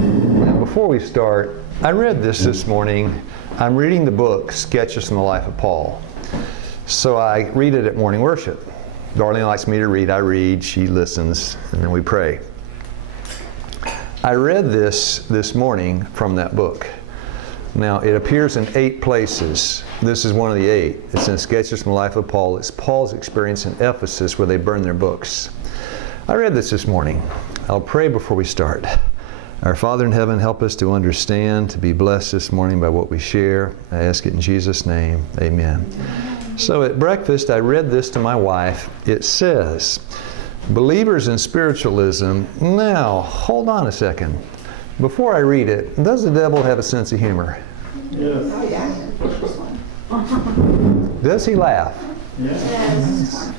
Now, before we start, I read this morning. I'm reading the book, Sketches from the Life of Paul. So I read it at morning worship. Darlene likes me to read. I read, she listens, and then we pray. I read this morning from that book. Now, it appears in 8 places. This is one of the 8. It's in Sketches from the Life of Paul. It's Paul's experience in Ephesus where they burned their books. I read this morning. I'll pray before we start. Our Father in heaven, help us to understand, to be blessed this morning by what we share. I ask it in Jesus' name. Amen. So at breakfast, I read this to my wife. It says, believers in spiritualism. Now, hold on a second. Before I read it, does the devil have a sense of humor? Yes. Oh, yeah. Does he laugh? Yes.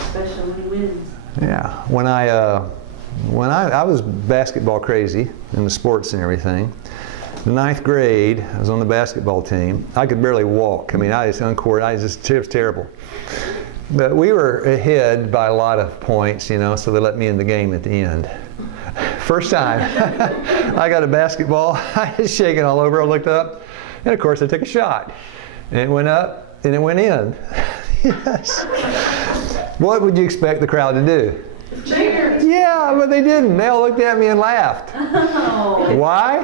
Especially when he wins. Yeah. When I was basketball crazy in the sports and everything, the 9th grade, I was on the basketball team. I could barely walk. I mean, it was terrible. But we were ahead by a lot of points, so they let me in the game at the end. First time I got a basketball, I was shaking all over. I looked up, and of course I took a shot. And it went up, and it went in. Yes. What would you expect the crowd to do? Cheers. Yeah, but they didn't. They all looked at me and laughed. Oh. Why?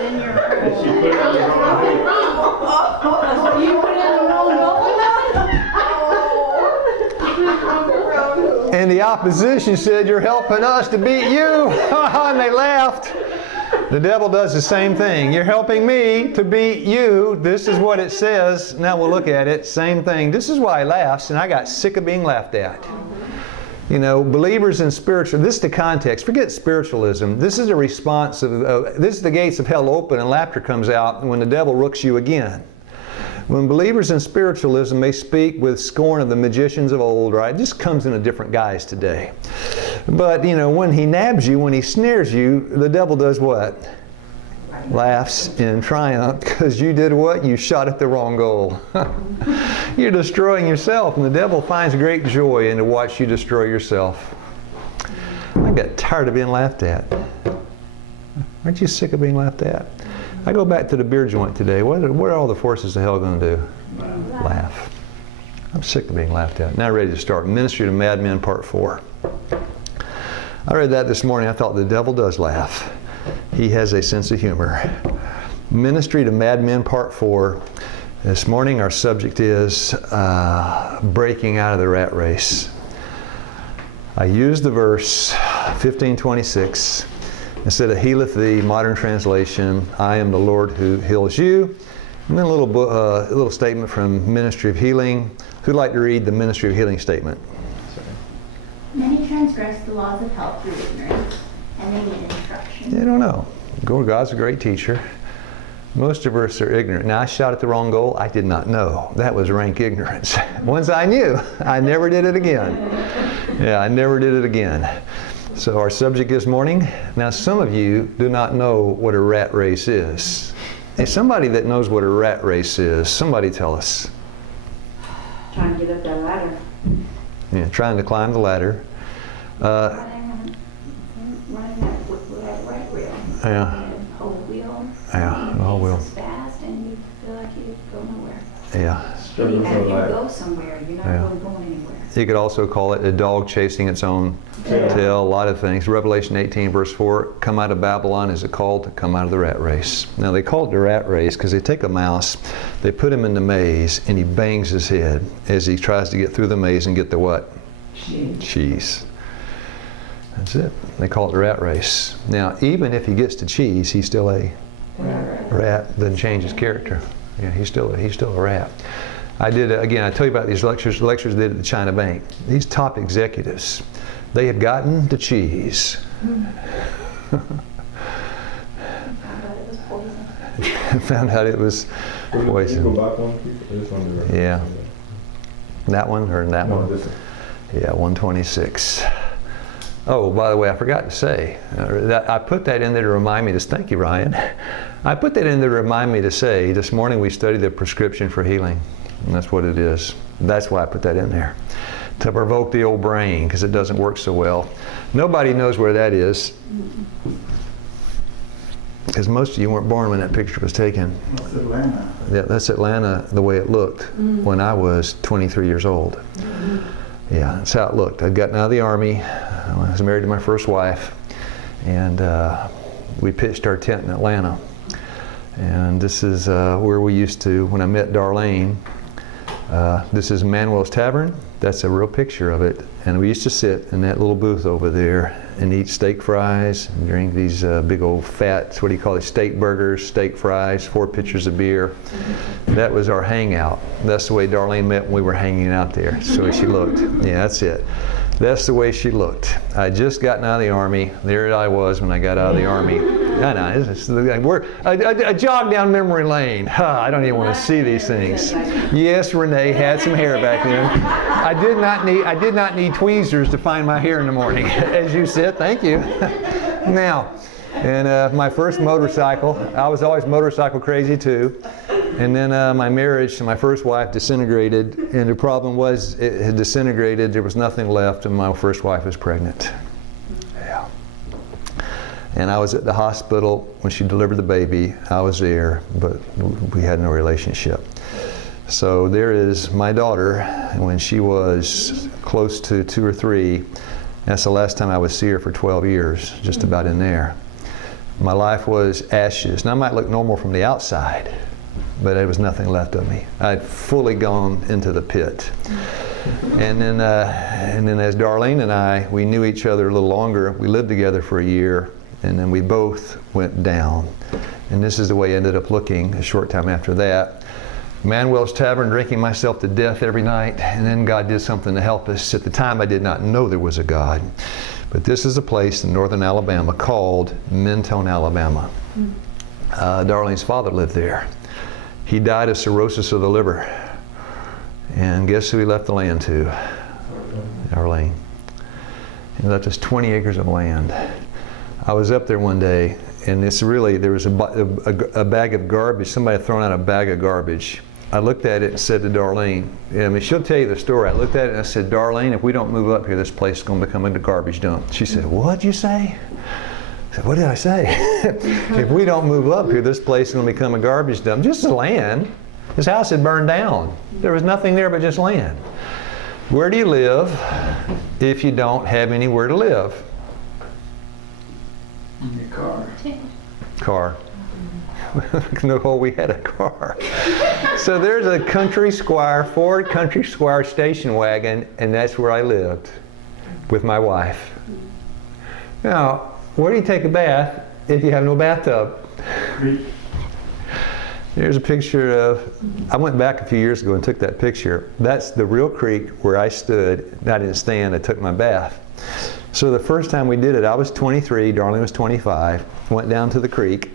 Then you're You put it in the wrong goal. And the opposition said, "You're helping us to beat you." And they laughed. The devil does the same thing. You're helping me to beat you. This is what it says. Now we'll look at it. Same thing. This is why he laughs, and I got sick of being laughed at. Believers in spiritual, this is the context. Forget spiritualism. This is a response this is the gates of hell open and laughter comes out when the devil rooks you again. When believers in spiritualism may speak with scorn of the magicians of old, right? This comes in a different guise today. But, when he nabs you, when he snares you, the devil does what? Laughs in triumph because you did what? You shot at the wrong goal. You're destroying yourself, and the devil finds great joy in to watch you destroy yourself. I got tired of being laughed at. Aren't you sick of being laughed at? I go back to the beer joint today. What are all the forces of hell going to do? Laugh. I'm sick of being laughed at. Now ready to start. Ministry to Madmen, Part 4. I read that this morning. I thought the devil does laugh. He has a sense of humor. Ministry to Madmen, Part 4. This morning our subject is breaking out of the rat race. I used the verse 15:26. Instead of healeth thee, modern translation, I am the Lord who heals you. And then a little statement from Ministry of Healing. Who'd like to read the Ministry of Healing statement? Many transgress the laws of health through ignorance, and they need instruction. They don't know. God's a great teacher. Most of us are ignorant. Now, I shot at the wrong goal. I did not know. That was rank ignorance. Once I knew, I never did it again. Yeah, I never did it again. So our subject this morning, now some of you do not know what a rat race is. Hey, somebody that knows what a rat race is, somebody tell us. Trying to get up that ladder. Yeah, trying to climb the ladder. Running that right wheel. Yeah. Whole wheel. Yeah, the whole wheel. It's fast and you feel like you go nowhere. Yeah. And even if you go somewhere, you're not really going anywhere. You could also call it a dog chasing its own tail, a lot of things. Revelation 18 verse 4, come out of Babylon, is it called to come out of the rat race. Now they call it the rat race because they take a mouse, they put him in the maze, and he bangs his head as he tries to get through the maze and get the what? Cheese. That's it. They call it the rat race. Now even if he gets to cheese, he's still a rat. Doesn't change his character. Yeah, he's still a rat. I did, again, I tell you about these lectures I did at the China Bank. These top executives, they had gotten to cheese. Found out it was poison. Yeah. That one or that one? Yeah, 126. Oh, by the way, I forgot to say, I put that in there to remind me to, thank you, Ryan. I put that in there to remind me to say, this morning we studied the prescription for healing. And that's what it is. That's why I put that in there. To provoke the old brain, because it doesn't work so well. Nobody knows where that is. because most of you weren't born when that picture was taken. That's Atlanta. Yeah, that's Atlanta the way it looked when I was 23 years old. Yeah, that's how it looked. I'd gotten out of the Army. I was married to my first wife, and we pitched our tent in Atlanta. And this is where we used to, when I met Darlene, this is Manuel's Tavern. That's a real picture of it. And we used to sit in that little booth over there and eat steak fries and drink these big old fat, what do you call it, steak burgers, steak fries, 4 pitchers of beer. That was our hangout. That's the way Darlene met when we were hanging out there. That's the way she looked. Yeah, that's it. That's the way she looked. I'd just gotten out of the Army. There I was when I got out of the Army. I know, I jogged down memory lane. I don't even want to see these things. Yes, Renee had some hair back then. I did not need tweezers to find my hair in the morning, as you said. Thank you. Now, and my first motorcycle, I was always motorcycle crazy too. And then my marriage to my first wife disintegrated, and the problem was it had disintegrated, there was nothing left, and my first wife was pregnant. Yeah. And I was at the hospital when she delivered the baby. I was there, but we had no relationship. So there is my daughter, when she was close to 2 or 3, that's the last time I would see her for 12 years, just about in there. My life was ashes. Now, I might look normal from the outside, but there was nothing left of me. I'd fully gone into the pit. And then as Darlene and I, we knew each other a little longer. We lived together for a year, and then we both went down. And this is the way it ended up looking a short time after that. Manuel's Tavern, drinking myself to death every night, and then God did something to help us. At the time, I did not know there was a God. But this is a place in northern Alabama called Mentone, Alabama. Darlene's father lived there. He died of cirrhosis of the liver. And guess who he left the land to? Darlene. He left us 20 acres of land. I was up there one day, and there was a bag of garbage. Somebody had thrown out a bag of garbage. I looked at it and said to Darlene, I mean, she'll tell you the story. I looked at it and I said, Darlene, if we don't move up here, this place is going to become a garbage dump. She said, what'd you say? I said, what did I say? If we don't move up here, this place is going to become a garbage dump. Just the land. His house had burned down. There was nothing there but just land. Where do you live if you don't have anywhere to live? In your car. Car. No, we had a car. So there's a Ford Country Squire station wagon, and that's where I lived with my wife. Now, where do you take a bath if you have no bathtub? Here's a picture of, I went back a few years ago and took that picture. That's the real creek where I stood. I didn't stand, I took my bath. So the first time we did it, I was 23, Darlene was 25, went down to the creek,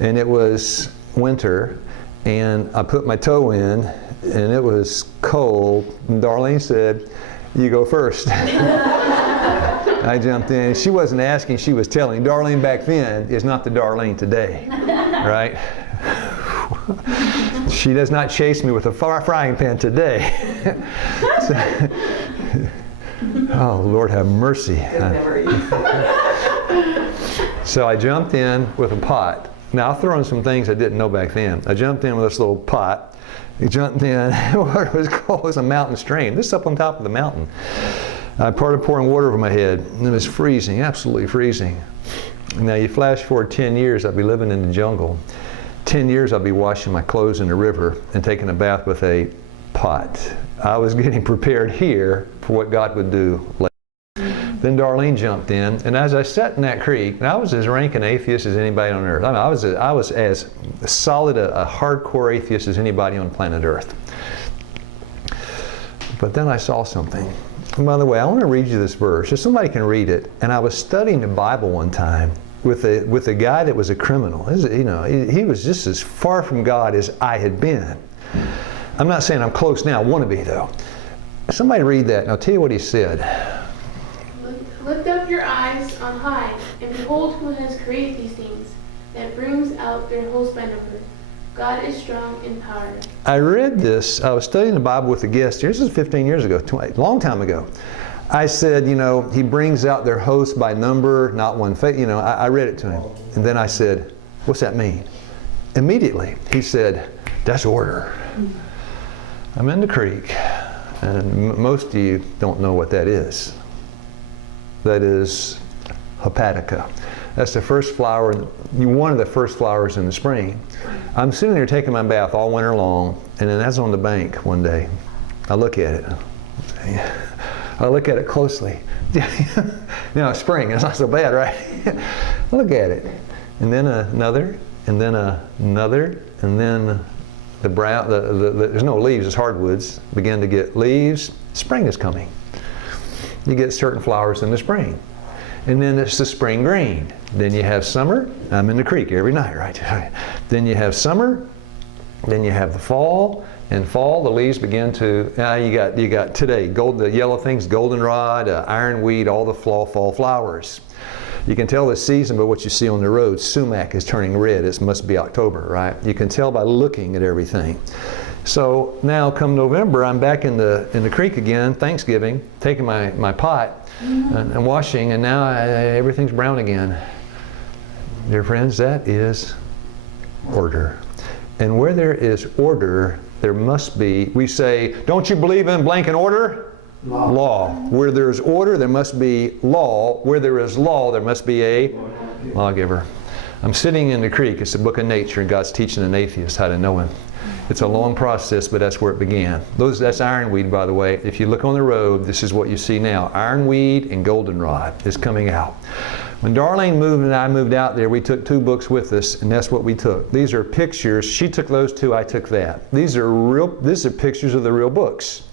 and it was winter, and I put my toe in, and it was cold, and Darlene said, you go first. I jumped in. She wasn't asking, she was telling. Darlene back then is not the Darlene today, right? She does not chase me with a frying pan today. Oh, Lord have mercy. So I jumped in with a pot. Now, I'll throw in some things I didn't know back then. I jumped in with this little pot. I jumped in, what was called was a mountain stream. This is up on top of the mountain. I started pouring water over my head, and it was freezing, absolutely freezing. Now, you flash forward 10 years, I'll be living in the jungle. 10 years, I'll be washing my clothes in the river and taking a bath with a pot. I was getting prepared here for what God would do later. Then Darlene jumped in, and as I sat in that creek, and I was as rank an atheist as anybody on earth. I mean, I was as solid a hardcore atheist as anybody on planet Earth. But then I saw something. And by the way, I want to read you this verse, so somebody can read it. And I was studying the Bible one time with a guy that was a criminal. He was just as far from God as I had been. I'm not saying I'm close now. I want to be, though. Somebody read that, and I'll tell you what he said. Lift up your eyes on high, and behold who has created these things, that brings out their host by number. God is strong in power. I read this. I was studying the Bible with a guest here. This is 15 years ago, a long time ago. I said, he brings out their host by number, not one faith. I read it to him. And then I said, What's that mean? Immediately, he said, that's order. I'm in the creek, and most of you don't know what that is. That is hepatica. That's the first flower, one of the first flowers in the spring. I'm sitting there taking my bath all winter long, and then that's on the bank one day. I look at it. I look at it closely. It's spring, it's not so bad, right? I look at it. And then another, and then another, and then the brown, there's no leaves, it's hardwoods, begin to get leaves. Spring is coming. You get certain flowers in the spring. And then it's the spring green. Then you have summer. I'm in the creek every night, right? Then you have summer. Then you have the fall. In fall, the leaves begin to, you got today, the yellow things, goldenrod, ironweed, all the fall flowers. You can tell the season by what you see on the road. Sumac is turning red. It must be October, right? You can tell by looking at everything. So now come November, I'm back in the creek again, Thanksgiving, taking my pot and washing, and now everything's brown again. Dear friends, that is order. And where there is order, there must be, we say, don't you believe in blank and order? Law. Where there is order, there must be law. Where there is law, there must be a lawgiver. I'm sitting in the creek. It's the book of nature, and God's teaching an atheist how to know Him. It's a long process, but that's where it began. That's ironweed, by the way. If you look on the road, this is what you see now. Ironweed and goldenrod is coming out. When Darlene moved and I moved out there, we took 2 books with us, and that's what we took. These are pictures. She took those 2, I took that. These are pictures of the real books.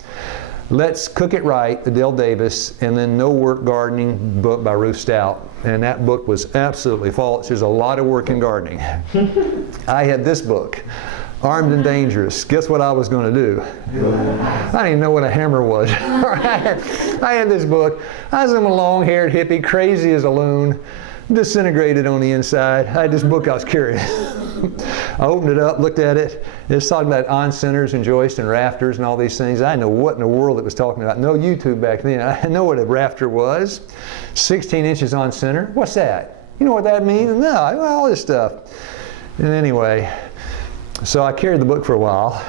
Let's Cook It Right, Adele Davis, and then No Work Gardening book by Ruth Stout. And that book was absolutely false. There's a lot of work in gardening. I had this book, Armed and Dangerous. Guess what I was going to do? I didn't even know what a hammer was. I had this book. I was a long-haired hippie, crazy as a loon, disintegrated on the inside. I had this book I was carrying. I opened it up, looked at it. It's talking about on centers and joists and rafters and all these things. I didn't know what in the world it was talking about. No YouTube back then. I didn't know what a rafter was. 16 inches on center. What's that? You know what that means? No, all this stuff. And anyway, so I carried the book for a while.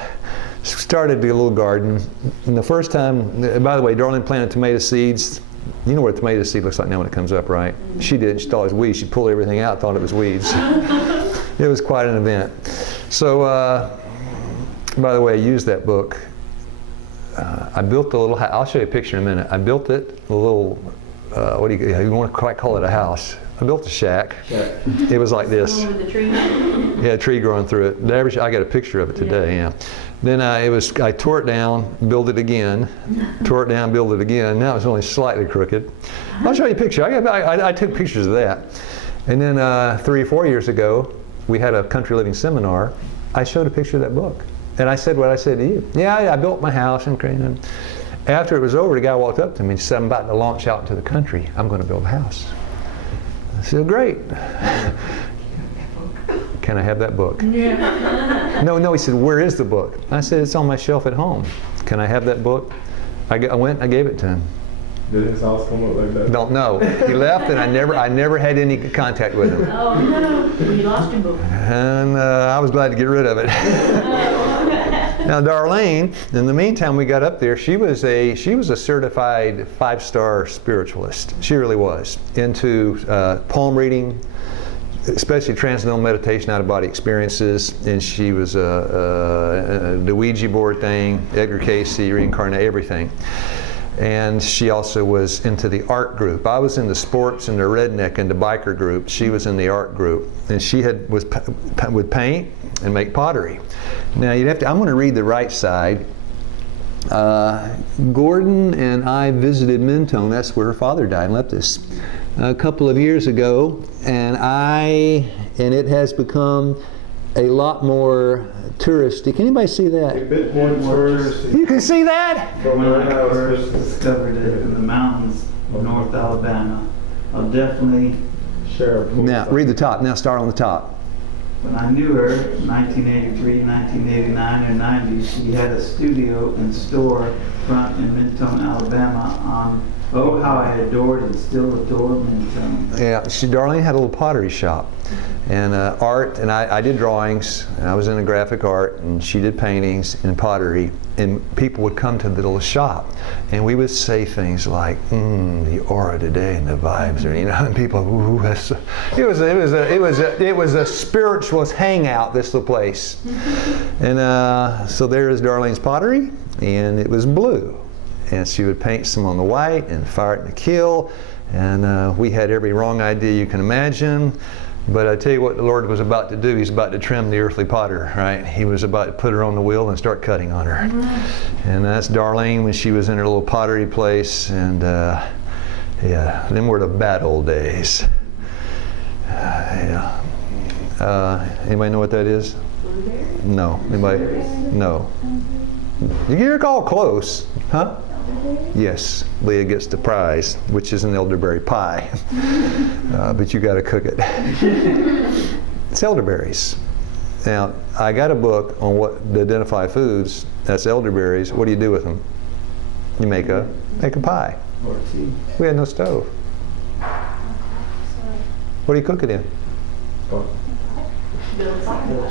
Started a little garden. And the first time, by the way, Darlene planted tomato seeds. You know what a tomato seed looks like now when it comes up, right? She did. She thought it was weeds. She pulled everything out, thought it was weeds. It was quite an event. So, by the way, I used that book. I built a little house. I'll show you a picture in a minute. I built it, a little, you want to quite call it a house. I built a shack. It was like this. With the tree. Yeah, a tree growing through it. I got a picture of it today, yeah. Then I tore it down, built it again, tore it down, built it again. Now it's only slightly crooked. I'll show you a picture. I took pictures of that. And then 3 or 4 years ago, we had a country living seminar. I showed a picture of that book. And I said what I said to you. Yeah, I built my house and created. After it was over, the guy walked up to me and said, I'm about to launch out into the country. I'm going to build a house. I said, great. Can I have that book? Yeah. No, he said, where is the book? I said, it's on my shelf at home. Can I have that book? I went, I gave it to him. Did his house come up like that? Don't know. He left, and I never had any contact with him. Oh no, you lost your book. And I was glad to get rid of it. Now Darlene, in the meantime, we got up there. She was a certified 5-star spiritualist. She really was into palm reading, especially transcendental meditation, out-of-body experiences, and she was the Ouija board thing, Edgar Cayce, reincarnate, everything. And she also was into the art group. I was in the sports and the redneck and the biker group. She was in the art group, and she would paint and make pottery. Now I'm going to read the right side. Gordon and I visited Mentone. That's where her father died and left us a couple of years ago, and it has become a lot more touristic. Anybody see that? A bit more touristy. You can see that? From When I where I first discovered it in the mountains of North Alabama, I'll definitely, share a post. Now, read the top. Now start on the top. when I knew her, 1983, 1989, or 90, she had a studio and store front in Mentone, Alabama on, oh, how I adored and still adore Mentone. Yeah, Darlene had a little pottery shop. And art, and I did drawings, and I was into graphic art, and she did paintings and pottery, and people would come to the little shop, and we would say things like, the aura today and the vibes, and and people, ooh, it was a spiritual hangout, this little place. And so there is Darlene's pottery, and it was blue, and she would paint some on the white and fire it in the kiln, and we had every wrong idea you can imagine. But I tell you what the Lord was about to do. He's about to trim the earthly potter, right? He was about to put her on the wheel and start cutting on her. And that's Darlene when she was in her little pottery place. And yeah, them were the bad old days. Yeah. Anybody know what that is? No. Anybody? No. You're all close, huh? Yes, Leah gets the prize, which is an elderberry pie. But you got to cook it. It's elderberries. Now, I got a book on what to identify foods. That's elderberries. What do you do with them? You make a pie. Or tea. We had no stove. What do you cook it in?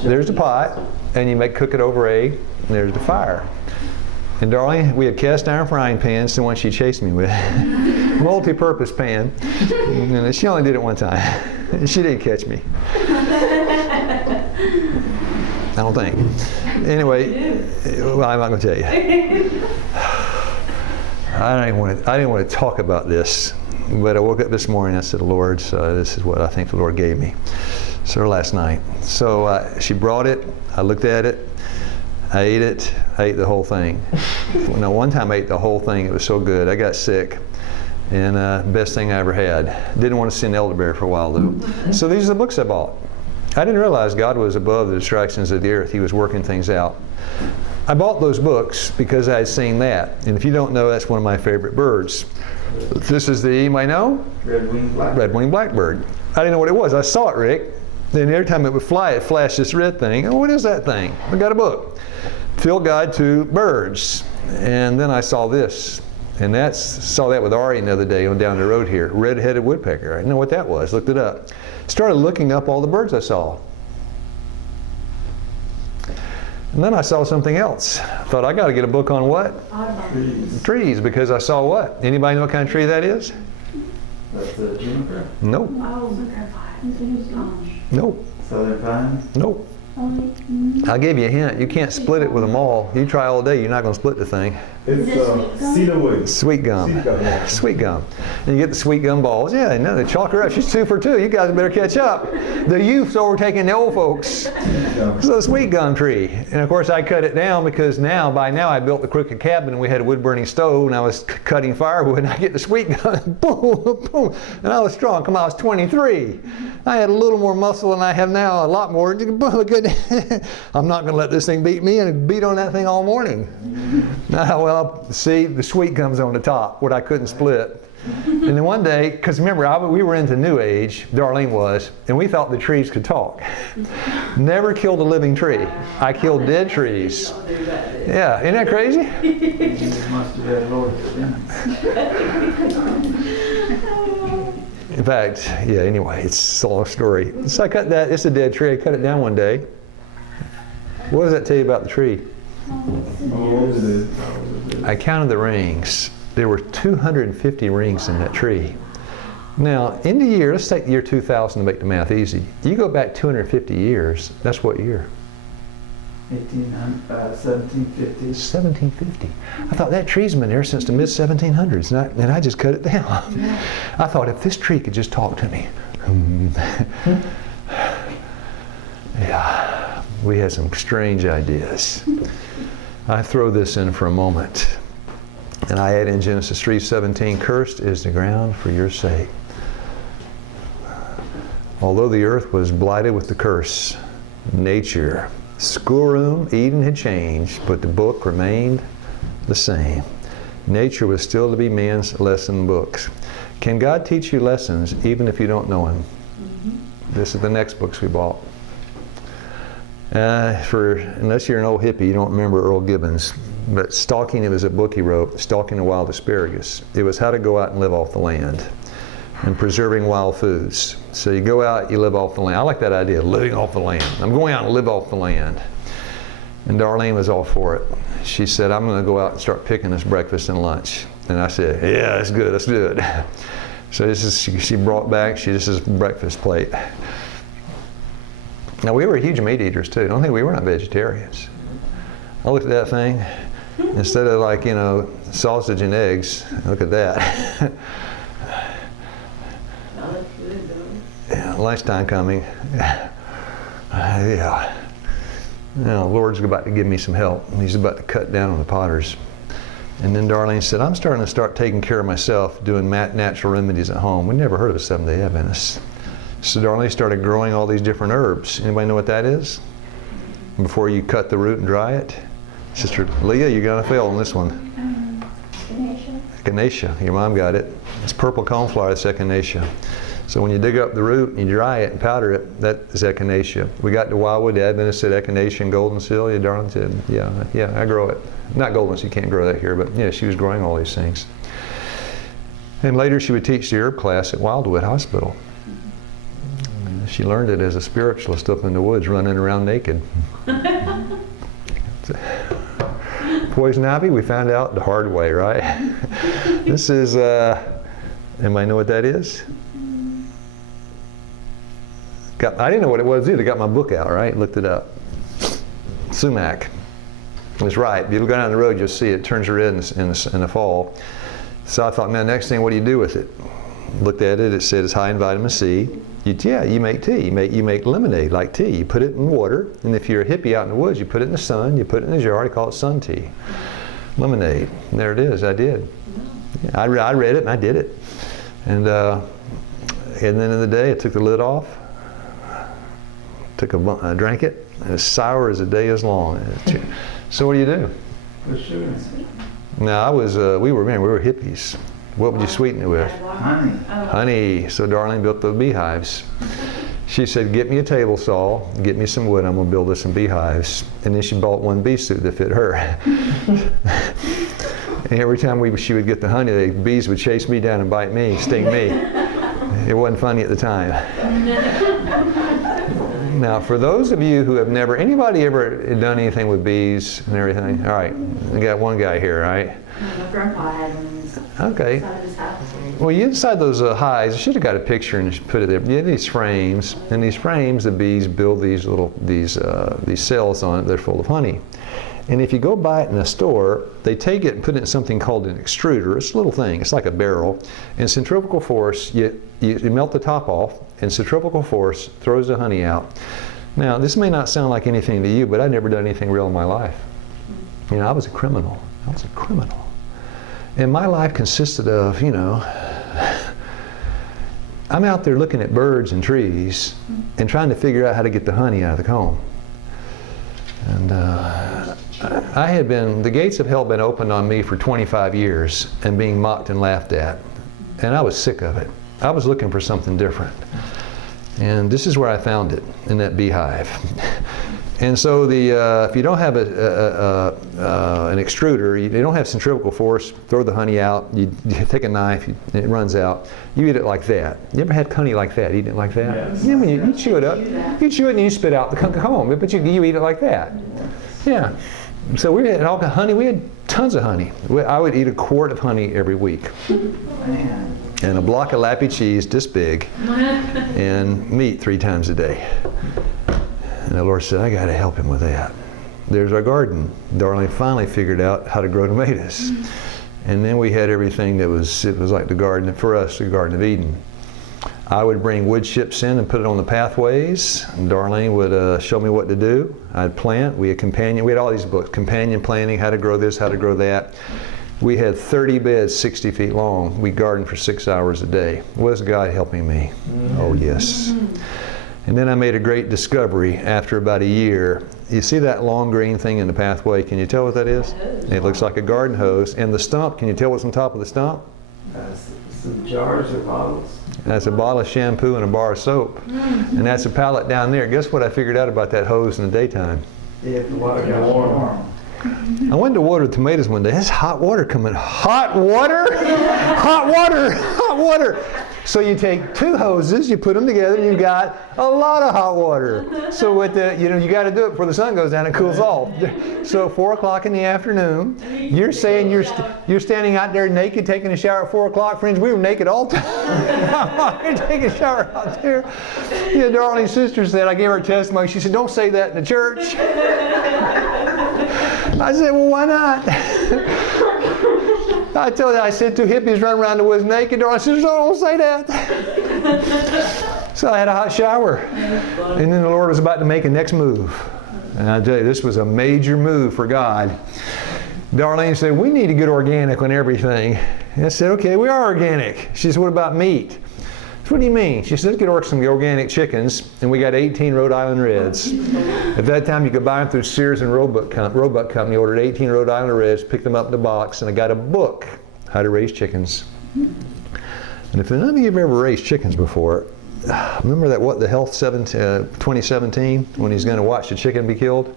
There's the pot, and you cook it over egg, and there's the fire. And darling, we had cast iron frying pans, the one she chased me with. Multi-purpose pan. And she only did it one time. She didn't catch me. I don't think. Anyway, well, I'm not going to tell you. I didn't want to talk about this, but I woke up this morning and I said, Lord, so this is what I think the Lord gave me. So last night. So she brought it. I looked at it. I ate it. I ate the whole thing. Now, one time I ate the whole thing. It was so good. I got sick. And best thing I ever had. Didn't want to see an elderberry for a while, though. So these are the books I bought. I didn't realize God was above the distractions of the earth. He was working things out. I bought those books because I had seen that. And if you don't know, that's one of my favorite birds. This is the, anybody know? Red-winged blackbird. Red-winged blackbird. I didn't know what it was. I saw it, Rick. Then every time it would fly, it flashed this red thing. Oh, what is that thing? I got a book. Field Guide to Birds. And then I saw this. And saw that with Ari the other day on down the road here. Red-headed woodpecker. I didn't know what that was. Looked it up. Started looking up all the birds I saw. And then I saw something else. Thought I got to get a book on what? Trees, because I saw what? Anybody know what kind of tree that is? That's a juniper. Nope. Nope. Southern pine. Nope. I'll give you a hint. You can't split it with them all. You try all day, you're not going to split the thing. It's cedarwood. Sweet gum. Yeah. Sweet gum. And you get the sweet gum balls. Yeah, no, they chalk her up. She's 2 for 2. You guys better catch up. The youth's overtaking the old folks. So the sweet gum tree. And of course I cut it down because by now I built the crooked cabin and we had a wood burning stove and I was cutting firewood and I get the sweet gum, boom, boom. And I was strong. Come on, I was 23. I had a little more muscle than I have now, a lot more. I'm not going to let this thing beat me and beat on that thing all morning. Well, see, the sweet gum's on the top, what I couldn't split. And then one day, because remember, we were into New Age, Darlene was, and we thought the trees could talk. Never killed a living tree. I killed dead trees. Yeah, isn't that crazy? You must have had Lord In fact, yeah, anyway, it's a long story. So I cut that, it's a dead tree, I cut it down one day. What does that tell you about the tree? I counted the rings. There were 250 rings in that tree. Now, in the year, let's take the year 2000 to make the math easy. You go back 250 years, that's what year? 1750. 1750. I thought that tree's been there since the mid-1700s, and I just cut it down. I thought if this tree could just talk to me. Yeah, we had some strange ideas. I throw this in for a moment. And I add in Genesis 3:17, cursed is the ground for your sake. Although the earth was blighted with the curse, nature, schoolroom, Eden had changed, but the book remained the same. Nature was still to be man's lesson books. Can God teach you lessons even if you don't know Him? This is the next books we bought. Unless you're an old hippie, you don't remember Earl Gibbons. But Stalking, it was a book he wrote, Stalking the Wild Asparagus. It was how to go out and live off the land. and preserving wild foods. So you go out, you live off the land. I like that idea, living off the land. I'm going out and live off the land. And Darlene was all for it. She said, I'm going to go out and start picking us breakfast and lunch. And I said, yeah, that's good, let's do it. So this is, she brought back, this is breakfast plate. Now we were huge meat eaters too. Don't think we were not vegetarians. I looked at that thing, instead of like, you know, sausage and eggs, look at that. Yeah, lunchtime coming. Yeah. Now, the Lord's about to give me some help. He's about to cut down on the potters. And then Darlene said, I'm starting to taking care of myself, doing natural remedies at home. We never heard of a Seventh-day Adventist. So Darlene started growing all these different herbs. Anybody know what that is? Before you cut the root and dry it? Sister Leah, you're going to fail on this one. Echinacea. Your mom got it. It's purple coneflower, that's echinacea. So when you dig up the root and you dry it and powder it, that is echinacea. We got to Wildwood, the Adventist said echinacea and golden seal. Yeah, Darlene said, yeah, I grow it. Not golden seal, you can't grow that here, but yeah, she was growing all these things. And later she would teach the herb class at Wildwood Hospital. She learned it as a spiritualist up in the woods, running around naked. Poison ivy, we found out the hard way, right? This is, anybody know what that is? I didn't know what it was either. Got my book out, right? Looked it up. Sumac. It was right. If you go down the road, you'll see it turns red in the fall. So I thought, man, next thing, what do you do with it? Looked at it. It said it's high in vitamin C. You make tea. You make lemonade like tea. You put it in water, and if you're a hippie out in the woods, you put it in the sun. You put it in a jar. They call it sun tea. Lemonade. And there it is. I did. Yeah, I read it and I did it. And then in the day, I took the lid off. I drank it, and as sour as the day is long. So what do you do? For sure. Now we were hippies. What would you sweeten it with? Honey. Honey. So Darlene built the beehives. She said, get me a table saw, get me some wood, I'm going to build us some beehives. And then she bought one bee suit that fit her. And every time she would get the honey, the bees would chase me down and bite me, sting me. It wasn't funny at the time. Now, for those of you who have anybody ever done anything with bees and everything? All right, we got one guy here, right? My grandpa had them in his Okay. side of his house. Well, you inside those hives, I should have got a picture and put it there. You have these frames, and these frames, the bees build these cells on it. They're full of honey. And if you go buy it in a store, they take it and put it in something called an extruder. It's a little thing. It's like a barrel. And centrifugal force, you melt the top off, and centrifugal force throws the honey out. Now, this may not sound like anything to you, but I've never done anything real in my life. You know, I was a criminal. And my life consisted of, I'm out there looking at birds and trees and trying to figure out how to get the honey out of the comb. And the gates of hell had been opened on me for 25 years and being mocked and laughed at. And I was sick of it. I was looking for something different. And this is where I found it, in that beehive. And so if you don't have an extruder, you don't have centrifugal force, throw the honey out, you take a knife, it runs out, you eat it like that. You ever had honey like that, eat it like that? Yes. Yeah, when you chew it up, you chew it and you spit out the comb, but you eat it like that. Yeah. So we had all the honey, we had tons of honey. I would eat a quart of honey every week. Man. And a block of Lappy cheese this big, and meat 3 times a day. And the Lord said, I got to help him with that. There's our garden. Darlene finally figured out how to grow tomatoes. And then we had everything it was like the garden, for us, the Garden of Eden. I would bring wood chips in and put it on the pathways. And Darlene would show me what to do. I'd plant. We had all these books, companion planting, how to grow this, how to grow that. We had 30 beds 60 feet long. We gardened for 6 hours a day. Was God helping me? Oh, yes. And then I made a great discovery after about a year. You see that long green thing in the pathway? Can you tell what that is? It looks like a garden hose. And the stump, can you tell what's on top of the stump? Some jars or bottles. That's a bottle of shampoo and a bar of soap. And that's a pallet down there. Guess what I figured out about that hose in the daytime? If the water got warm. I went to water the tomatoes one day. There's hot water coming. Hot water? Hot water! Hot water! So you take 2 hoses, you put them together, and you've got a lot of hot water. So with the, you got to do it before the sun goes down and cools off. So 4 o'clock in the afternoon, you're saying you're standing out there naked taking a shower at 4 o'clock. Friends, we were naked all the time. You're taking a shower out there. Darlene's sister said, I gave her a testimony. She said, don't say that in the church. I said, well, why not? I told you, I said 2 hippies run around the woods naked. Darlene said, don't say that. So I had a hot shower. And then the Lord was about to make a next move. And I tell you, this was a major move for God. Darlene said, we need to get organic on everything. And I said, okay, we are organic. She said, what about meat? I said, what do you mean? She said, let's get some organic chickens. And we got 18 Rhode Island Reds. At that time, you could buy them through Sears and Roebuck Company. Ordered 18 Rhode Island Reds, picked them up in the box, and I got a book, How to Raise Chickens. And if none of you have ever raised chickens before, remember that the Health 2017 when he's going to watch the chicken be killed?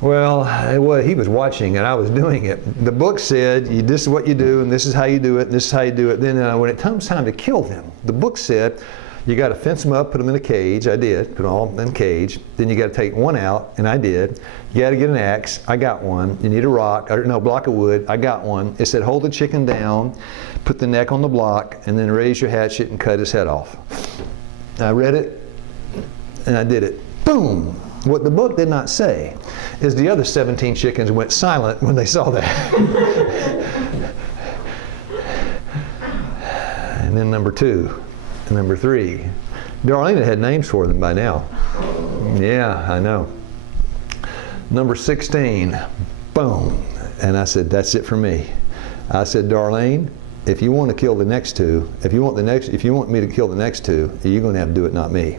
Well, he was watching and I was doing it. The book said, this is what you do, and this is how you do it, and this is how you do it. Then when it comes time to kill them, the book said, you got to fence them up, put them in a cage. I did, put them all in a cage. Then you got to take one out, and I did. You got to get an axe. I got one. You need a block of wood. I got one. It said, hold the chicken down, put the neck on the block, and then raise your hatchet and cut his head off. I read it, and I did it. Boom! What the book did not say is the other 17 chickens went silent when they saw that. And then number 2. And number 3. Darlene had names for them by now. Yeah, I know. Number 16. Boom. And I said, that's it for me. I said, Darlene, if you want to kill the next 2, if you want me to kill the next 2, you're going to have to do it, not me.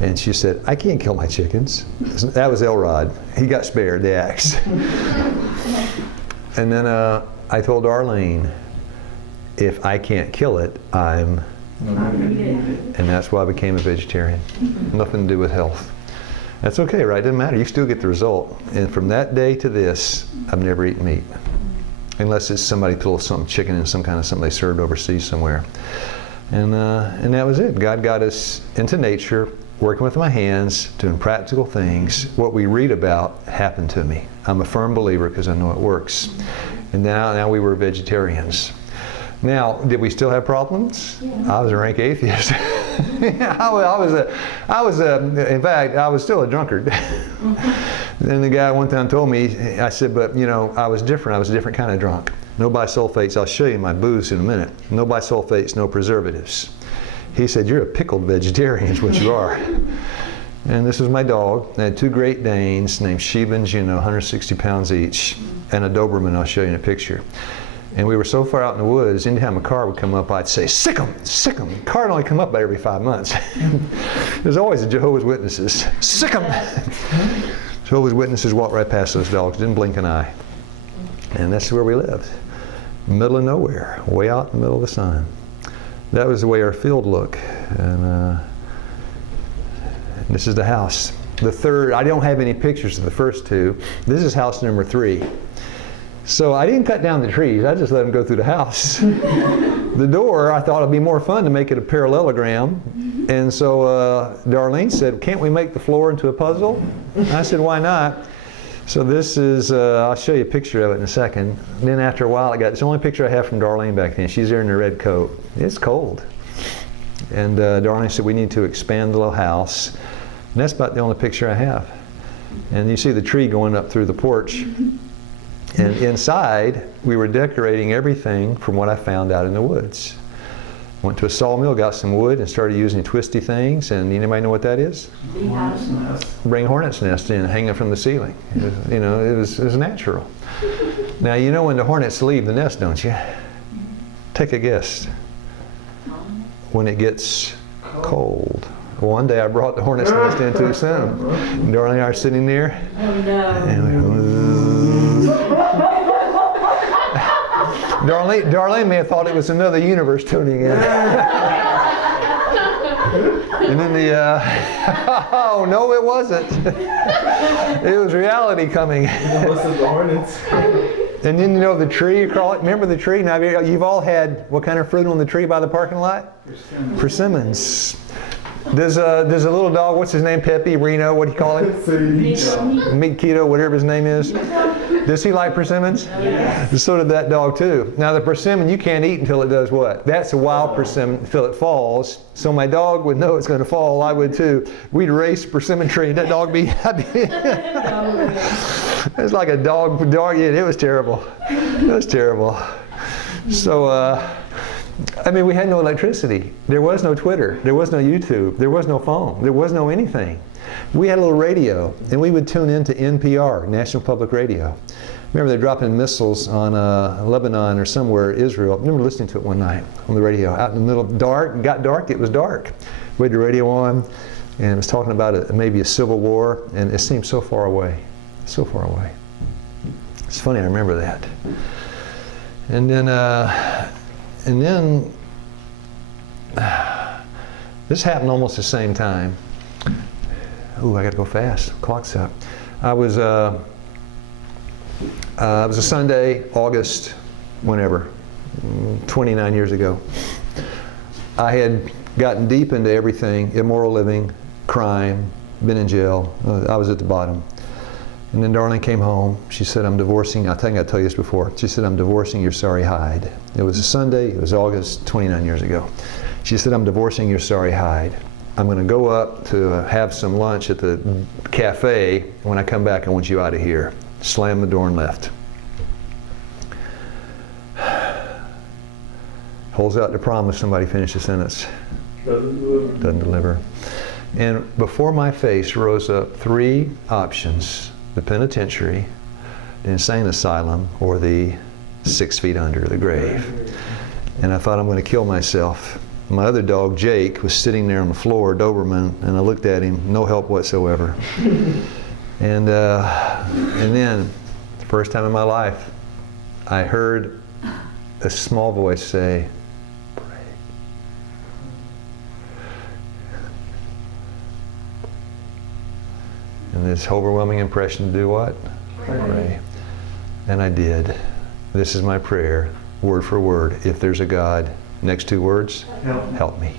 And she said, I can't kill my chickens. That was Elrod. He got spared the axe. And then I told Darlene, if I can't kill it, I'm... And that's why I became a vegetarian. Nothing to do with health. That's okay, right? It doesn't matter. You still get the result. And from that day to this, I've never eaten meat. Unless it's somebody pulled some chicken in some kind of something they served overseas somewhere. And that was it. God got us into nature, working with my hands, doing practical things. What we read about happened to me. I'm a firm believer because I know it works. And now we were vegetarians. Now, did we still have problems? Yeah. I was a rank atheist. In fact, I was still a drunkard. Then the guy one time told me, I said, but I was different. I was a different kind of drunk. No bisulfates. I'll show you my booze in a minute. No bisulfates, no preservatives. He said, you're a pickled vegetarian is what you are. And this was my dog. I had 2 Great Danes named Sheba and Juno, 160 pounds each, and a Doberman I'll show you in a picture. And we were so far out in the woods, anytime a car would come up, I'd say, sick 'em, sick 'em. The car would only come up about every 5 months. There's always the Jehovah's Witnesses. Sick 'em. Jehovah's Witnesses walked right past those dogs, didn't blink an eye. And that's where we lived. Middle of nowhere, way out in the middle of the sun. That was the way our field looked. And this is the house. The third, I don't have any pictures of the first 2. This is house number 3. So I didn't cut down the trees, I just let them go through the house. The door, I thought it'd be more fun to make it a parallelogram. And so Darlene said, can't we make the floor into a puzzle? I said, why not? So this is, I'll show you a picture of it in a second. And then after a while, it's the only picture I have from Darlene back then. She's there in her red coat. It's cold. And Darlene said, we need to expand the little house. And that's about the only picture I have. And you see the tree going up through the porch. And inside, we were decorating everything from what I found out in the woods. Went to a sawmill, got some wood, and started using twisty things. And anybody know what that is? Hornet's nest. Bring hornet's nest in, hang it from the ceiling. It was natural. Now, you know when the hornets leave the nest, don't you? Take a guess. When it gets cold. One day I brought the hornet's nest in too soon. Darlene and I are sitting there. Oh no. And Darlene may have thought it was another universe tuning in. And then oh no, it wasn't. It was reality coming. What's the hornets? And then, you know, the tree, you call it, remember the tree? Now, you've all had, what kind of fruit on the tree by the parking lot? Persimmons. There's a little dog, what's his name? Pepe, Reno, what do you call him? Meat Keto, whatever his name is. Does he like persimmons? Yes. So did that dog too. Now the persimmon you can't eat until it does what? That's a wild persimmon until it falls. So my dog would know it's going to fall. I would too. We'd race persimmon tree and that dog be happy. It's like a dog. Yeah, it was terrible. It was terrible. So, I mean, we had no electricity. There was no Twitter. There was no YouTube. There was no phone. There was no anything. We had a little radio, and we would tune into NPR, National Public Radio. Remember, they're dropping missiles on Lebanon or somewhere, Israel. I remember listening to it one night on the radio, out in the middle, dark. It got dark. It was dark. We had the radio on, and it was talking about maybe a civil war, and it seemed so far away, so far away. It's funny, I remember that. And then this happened almost the same time. Ooh, I got to go fast. Clock's up. It was a Sunday, August, whenever, 29 years ago. I had gotten deep into everything: immoral living, crime, been in jail. I was at the bottom. And then Darlene came home. She said, I'm divorcing. I think I told you this before. She said, I'm divorcing your sorry hide. It was a Sunday. It was August 29 years ago. She said, I'm divorcing your sorry hide. I'm going to go up to have some lunch at the cafe. When I come back, I want you out of here. Slammed the door and left. Holds out the promise. Somebody finish the sentence. Doesn't deliver. And before my face rose up three options: the penitentiary, the insane asylum, or the 6 feet under the grave. And I thought, I'm going to kill myself. My other dog, Jake, was sitting there on the floor, Doberman, and I looked at him, no help whatsoever. And then, the first time in my life, I heard a small voice say, pray. And this overwhelming impression to do what? Pray. And I did. This is my prayer, word for word. If there's a God, next two words, help me.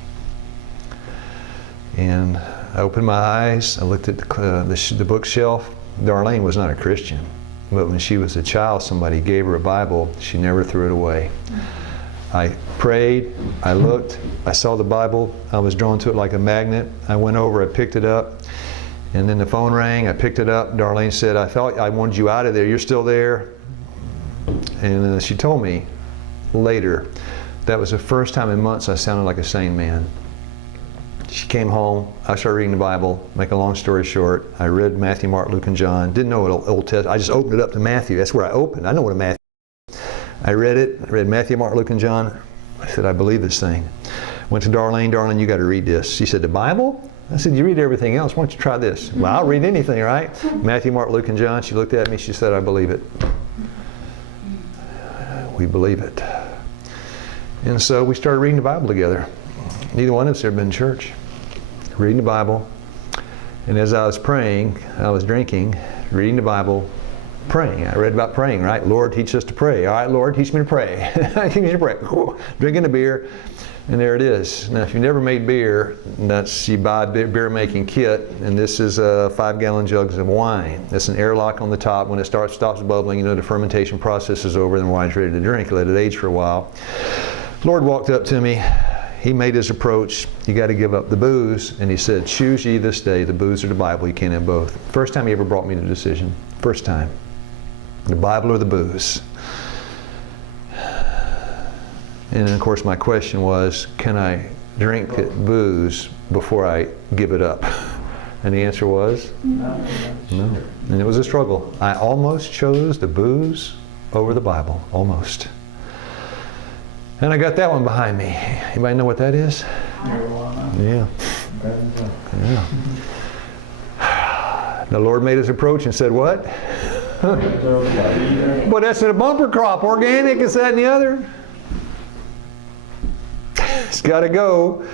And I opened my eyes. I looked at the bookshelf. Darlene was not a Christian, but when she was a child, somebody gave her a Bible. She never threw it away. I prayed. I looked. I saw the Bible. I was drawn to it like a magnet. I went over. I picked it up. And then the phone rang. I picked it up. Darlene said, I thought I wanted you out of there. You're still there? And she told me later, that was the first time in months I sounded like a sane man. She came home. I started reading the Bible. Make a long story short, I read Matthew, Mark, Luke, and John. Didn't know what Old Testament. I just opened it up to Matthew. That's where I opened. I know what a Matthew is. I read it. I read Matthew, Mark, Luke, and John. I said, I believe this thing. Went to Darlene. Darlene, you got to read this. She said, the Bible? I said, you read everything else. Why don't you try this? Well, I'll read anything, right? Matthew, Mark, Luke, and John. She looked at me. She said, I believe it. We believe it. And so we started reading the Bible together. Neither one of us had ever been to church. Reading the Bible. And as I was praying, I was drinking, reading the Bible, praying. I read about praying, right? Lord, teach us to pray. All right, Lord, teach me to pray. Teach me to pray. Drinking a beer. And there it is. Now, if you've never made beer, you buy a beer making kit, and this is 5-gallon jugs of wine. There's an airlock on the top. When it stops bubbling, you know the fermentation process is over, and the wine's ready to drink. Let it age for a while. Lord walked up to me. He made his approach. You got to give up the booze. And he said, choose ye this day the booze or the Bible. You can't have both. First time he ever brought me to a decision. First time. The Bible or the booze. And of course my question was, can I drink booze before I give it up? And the answer was, no. And it was a struggle. I almost chose the booze over the Bible. Almost. And I got that one behind me. Anybody know what that is? Yeah. Yeah. The Lord made his approach and said, what? But that's in a bumper crop, organic, it's that and the other. It's got to go.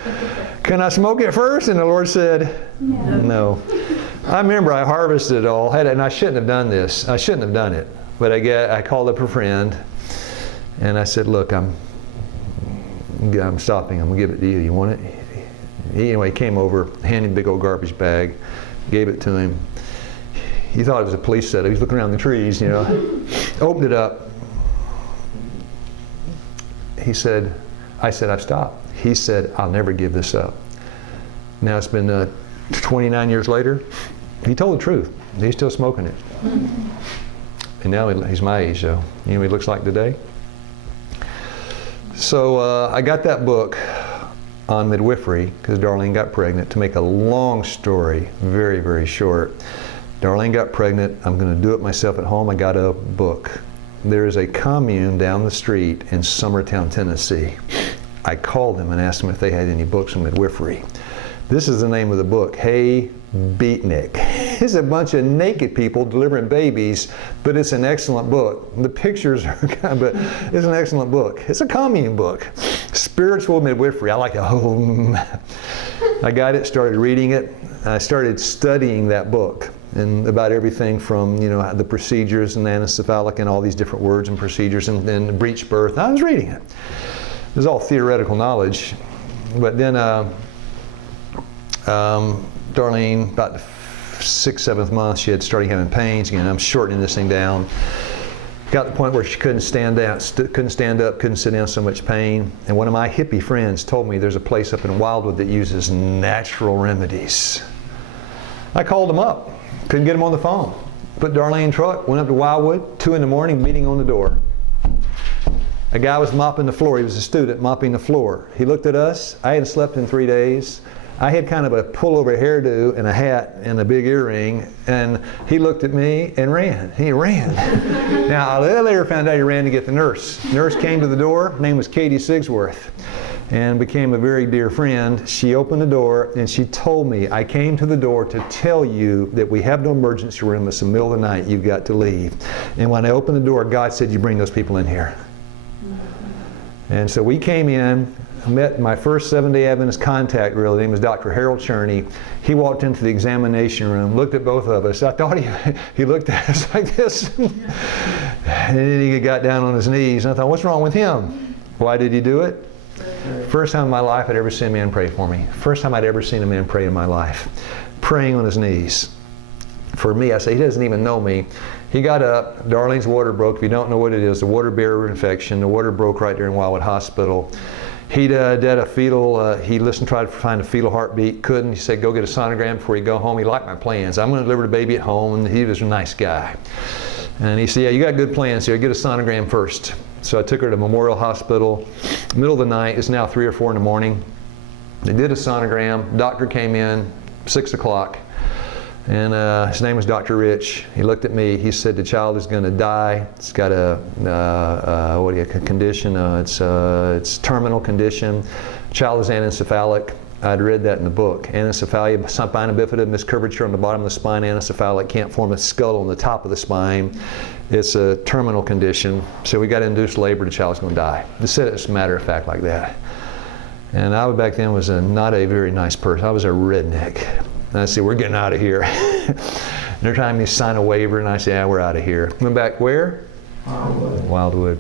Can I smoke it first? And the Lord said, no. I remember I harvested it all, and I shouldn't have done this. I shouldn't have done it. But I called up a friend, and I said, look, I'm stopping. I'm going to give it to you. You want it? Anyway, he came over, handed a big old garbage bag, gave it to him. He thought it was a police setup. He was looking around the trees, you know. Opened it up. I said, I've stopped. He said, I'll never give this up. Now it's been 29 years later. He told the truth. He's still smoking it. And now he's my age, though. You know what he looks like today? So I got that book on midwifery because Darlene got pregnant. To make a long story very, very short, Darlene got pregnant. I'm going to do it myself at home. I got a book. There is a commune down the street in Summertown, Tennessee. I called them and asked them if they had any books on midwifery. This is the name of the book, Hey Beatnik. It's a bunch of naked people delivering babies, but it's an excellent book. The pictures are kind of, but it's an excellent book. It's a commune book. Spiritual midwifery. I like it. Oh. I got it, started reading it. I started studying that book and about everything from, you know, the procedures and anencefalic and all these different words and procedures and then breech birth. I was reading it. It was all theoretical knowledge. But then Darlene, about the 6th, 7th month, she had started having pains again. I'm shortening this thing down. Got to the point where she couldn't stand down, couldn't stand up, couldn't sit down, so much pain. And one of my hippie friends told me there's a place up in Wildwood that uses natural remedies. I called them up, couldn't get them on the phone. Put Darlene in the truck, went up to Wildwood, 2 in the morning, meeting on the door. A guy was mopping the floor. He was a student mopping the floor. He looked at us. I hadn't slept in 3 days. I had kind of a pullover hairdo and a hat and a big earring, and he looked at me and ran. He ran. Now, I later found out he ran to get the nurse. Nurse came to the door. Her name was Katie Sigsworth, and became a very dear friend. She opened the door, and she told me, I came to the door to tell you that we have no emergency room. It's the middle of the night. You've got to leave. And when I opened the door, God said, you bring those people in here. And so we came in. Met my first Seventh-day Adventist contact, really. His name was Dr. Harold Cherney. He walked into the examination room, looked at both of us. I thought he looked at us like this. And then he got down on his knees. And I thought, what's wrong with him? Why did he do it? First time in my life I'd ever seen a man pray for me. First time I'd ever seen a man pray in my life. Praying on his knees. For me, I say, he doesn't even know me. He got up. Darlene's water broke. If you don't know what it is, the water barrier infection. The water broke right there in Wildwood Hospital. He did a fetal, he tried to find a fetal heartbeat, couldn't. He said, go get a sonogram before you go home. He liked my plans. I'm going to deliver the baby at home, and he was a nice guy. And he said, yeah, you got good plans here. Get a sonogram first. So I took her to Memorial Hospital, middle of the night. It's now 3 or 4 in the morning. They did a sonogram. Doctor came in, 6 o'clock. And his name was Dr. Rich. He looked at me. He said the child is going to die. It's got a condition. It's terminal condition. Child is anencephalic. I'd read that in the book. Anencephalia, spina bifida, miscurvature on the bottom of the spine. Anencephalic, can't form a skull on the top of the spine. It's a terminal condition. So we got induced labor. The child's going to die. They said it as a matter of fact like that. And I back then was not a very nice person. I was a redneck. And I said, we're getting out of here. They're trying me to sign a waiver, and I said, yeah, we're out of here. Went back where? Wildwood.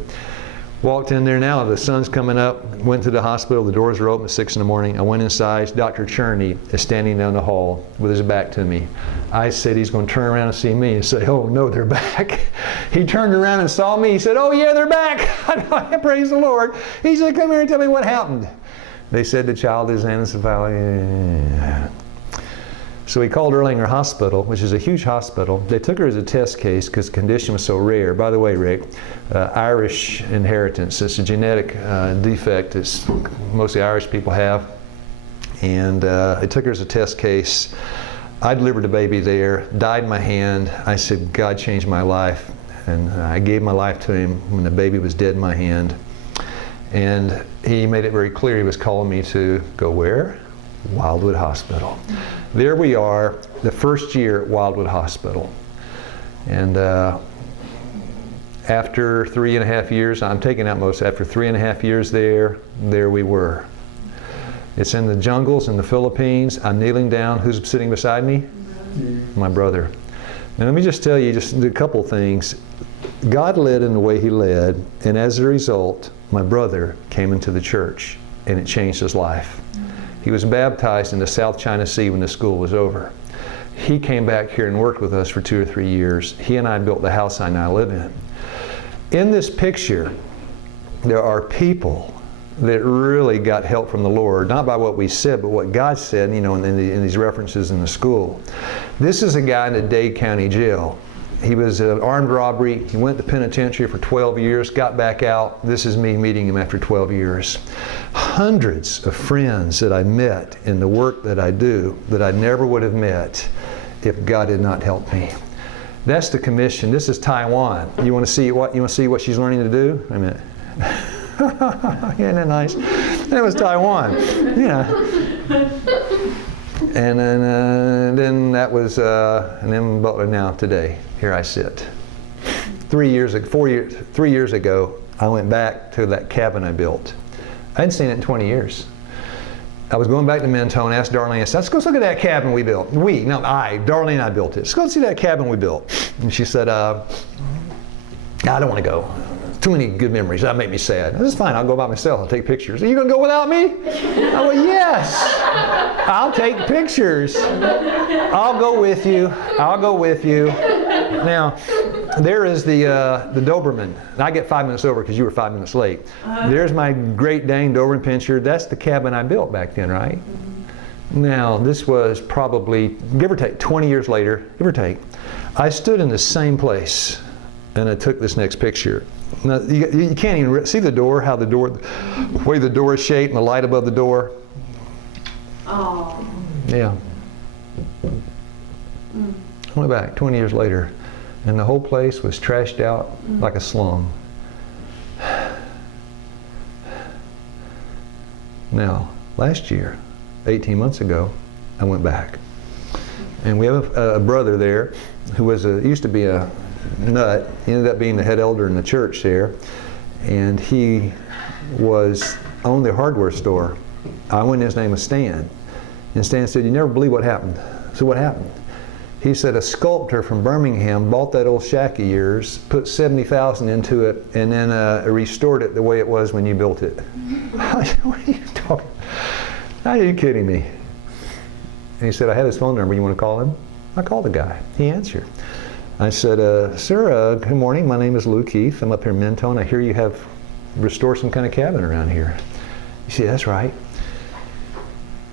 Walked in there now, the sun's coming up, went to the hospital, the doors were open at 6 in the morning. I went inside, Dr. Cherney is standing down the hall with his back to me. I said he's going to turn around and see me and say, oh no, they're back. He turned around and saw me, he said, oh yeah, they're back. I praise the Lord. He said, come here and tell me what happened. They said the child is anencephalic. So we called Erlanger Hospital, which is a huge hospital. They took her as a test case because the condition was so rare. By the way, Rick, Irish inheritance. It's a genetic defect that mostly Irish people have. And they took her as a test case. I delivered the baby there, died in my hand. I said, God changed my life. And I gave my life to him when the baby was dead in my hand. And he made it very clear he was calling me to go where? Wildwood Hospital. There we are, the first year at Wildwood Hospital. And after 3.5 years, I'm taking out most, after 3.5 years there we were. It's in the jungles in the Philippines. I'm kneeling down. Who's sitting beside me? My brother. Now let me just tell you just a couple things. God led in the way He led, and as a result, my brother came into the church, and it changed his life. He was baptized in the South China Sea when the school was over. He came back here and worked with us for 2 or 3 years. He and I built the house I now live in. In this picture, there are people that really got help from the Lord, not by what we said, but what God said, you know, in these references in the school. This is a guy in the Dade County Jail. He was an armed robbery. He went to penitentiary for 12 years, got back out. This is me meeting him after 12 years. Hundreds of friends that I met in the work that I do that I never would have met if God had not helped me. That's the commission. This is Taiwan. You want to see what she's learning to do? Wait a minute. Isn't that nice? That was Taiwan. Yeah. And then that was, and then Butler now today. Here I sit. 3 years ago, I went back to that cabin I built. I hadn't seen it in 20 years. I was going back to Mentone, asked Darlene, I said, let's go look at that cabin we built. Darlene and I built it. Let's go see that cabin we built. And she said, I don't want to go. Too many good memories. That made me sad. That's fine. I'll go by myself. I'll take pictures. Are you going to go without me? I went, yes. I'll take pictures. I'll go with you. I'll go with you. Now, there is the Doberman. I get 5 minutes over because you were 5 minutes late. There's my Great Dane Doberman Pinscher. That's the cabin I built back then, right? Now, this was probably, give or take, 20 years later, give or take. I stood in the same place and I took this next picture. Now, you can't even see the door, the way the door is shaped and the light above the door. Oh. Yeah. I went back 20 years later, and the whole place was trashed out like a slum. Now, last year, 18 months ago, I went back. And we have a brother there who used to be a nut. He ended up being the head elder in the church there, and he owned the hardware store. I went in, his name was Stan, and Stan said, you never believe what happened. So what happened? He said a sculptor from Birmingham bought that old shack of yours, put $70,000 into it, and then restored it the way it was when you built it. I said, what are you talking? Are you kidding me? And he said, I had his phone number. You want to call him? I called the guy. He answered. I said, sir, good morning. My name is Lou Keith. I'm up here in Mentone. I hear you have restored some kind of cabin around here. He said, that's right.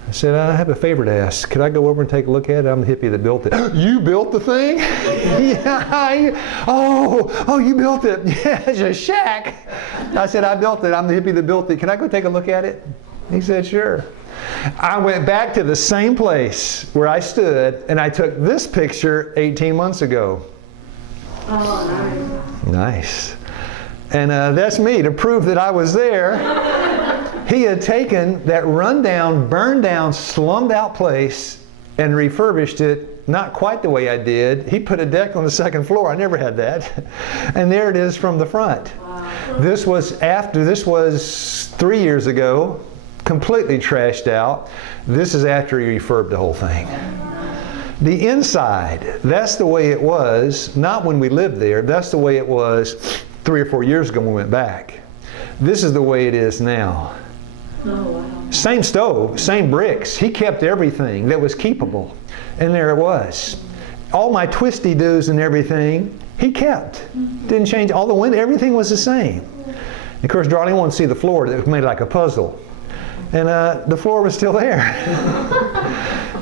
I said, I have a favor to ask. Could I go over and take a look at it? I'm the hippie that built it. You built the thing? Yeah. Oh, you built it. Yeah, it's a shack. I said, I built it. I'm the hippie that built it. Can I go take a look at it? He said, sure. I went back to the same place where I stood, and I took this picture 18 months ago. Oh, nice. Nice. And that's me to prove that I was there. He had taken that rundown, burned down, slummed out place and refurbished it, not quite the way I did. He put a deck on the second floor. I never had that. And there it is from the front. Wow. This was 3 years ago, completely trashed out. This is after he refurbed the whole thing. The inside, that's the way it was, not when we lived there, that's the way it was 3 or 4 years ago when we went back. This is the way it is now. Oh, wow. Same stove, same bricks. He kept everything that was keepable. And there it was. All my twisty-doos and everything, he kept. Didn't change. All the window, everything was the same. And of course, Darlene wanted to see the floor that was made like a puzzle. And the floor was still there.